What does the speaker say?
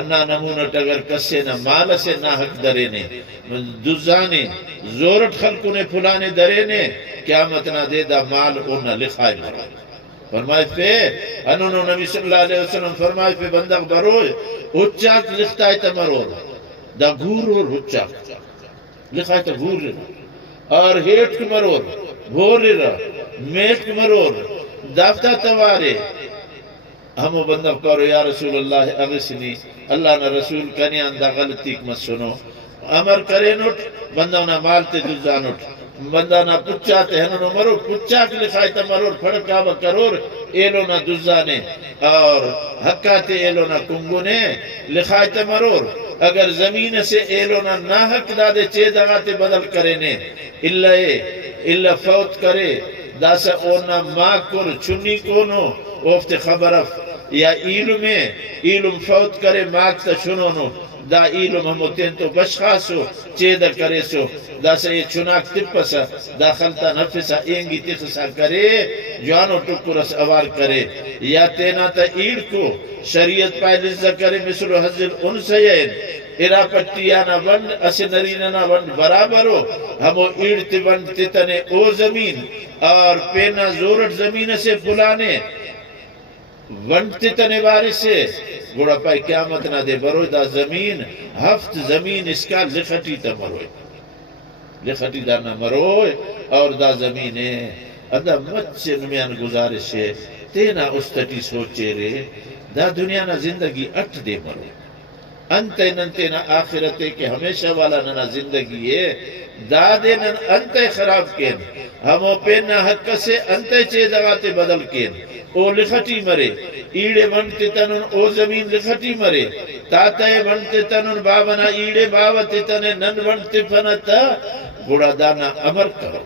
انا نمونٹ اگر کسے نہ مال سے نہ حق درینے دزانے زورت خلقوں نے پھلانے درینے قیامت نہ دے دا مال اونا لکھائے مرا فرمائے پہ انہوں نبی صلی اللہ علیہ وسلم فرمائے پہ بندق بروئے اچاک لکھتا ہے تمرور دا گھورور اچاک لکھائے تا گھورر اور ہیٹ کمرور بھورر میٹ کمرور دافتا توارے ہمو بندق کرو یا رسول اللہ اغسنی اللہ نہ رسول کنی اندہ غلطی کمت سنو امر کرے نوٹ بندہ نہ مالتے دزا نوٹ بندہ نہ پچاتے ہیں نو مرور پچاک لکھائی تا مرور پھڑکا بکرور ایلو نہ دزانے اور حقاتے ایلو نہ کنگونے لکھائی تا مرور اگر زمین سے ایلو نہ حق دادے چے دغاتے بدل کرینے اللہ فوت کرے داسا اونا ماں کر چنی کونو اوفت خبرف یا علم فوت کرے ماک تا چنونو دا علم ہمو تین تو بشخاصو چیدہ کرے سو دا سا یہ چناک تپسا دا خلطہ نفسا اینگی تخسا کرے جوانو ٹکرس اوار کرے یا تینا تا ایڑ کو شریعت پائے لزا کرے مثل حضر انسین ارا پٹیانا ونڈ اسے نریننا ونڈ برابرو ہمو ایڑ ونڈ تتنے او زمین اور پینا زورت زمین سے پلانے ونڈ تتنے بارے سے گوڑا پائے قیامت نہ دے بروئی دا زمین ہفت زمین اس کا لکھٹی تا مروئی لکھٹی دا نہ مروئی اور دا زمین ادا مچے نمیان گزارش ہے تینا استٹی سوچے رے دا دنیا نہ زندگی اٹھ دے مروئی انتے ننتے نہ آخرتے کے ہمیشہ والا نہ زندگی ہے دادے نن انتے خراب کین ہمو پہ نہ حق سے انتے چے دغاتے بدل کین او لکھٹی مرے ایڑے ونڈتے تنن او زمین لکھٹی مرے تاتے ونڈتے تنن بابنا ایڑے باوتے تنن نن ونڈتے فنتا گوڑا دانا امر کرو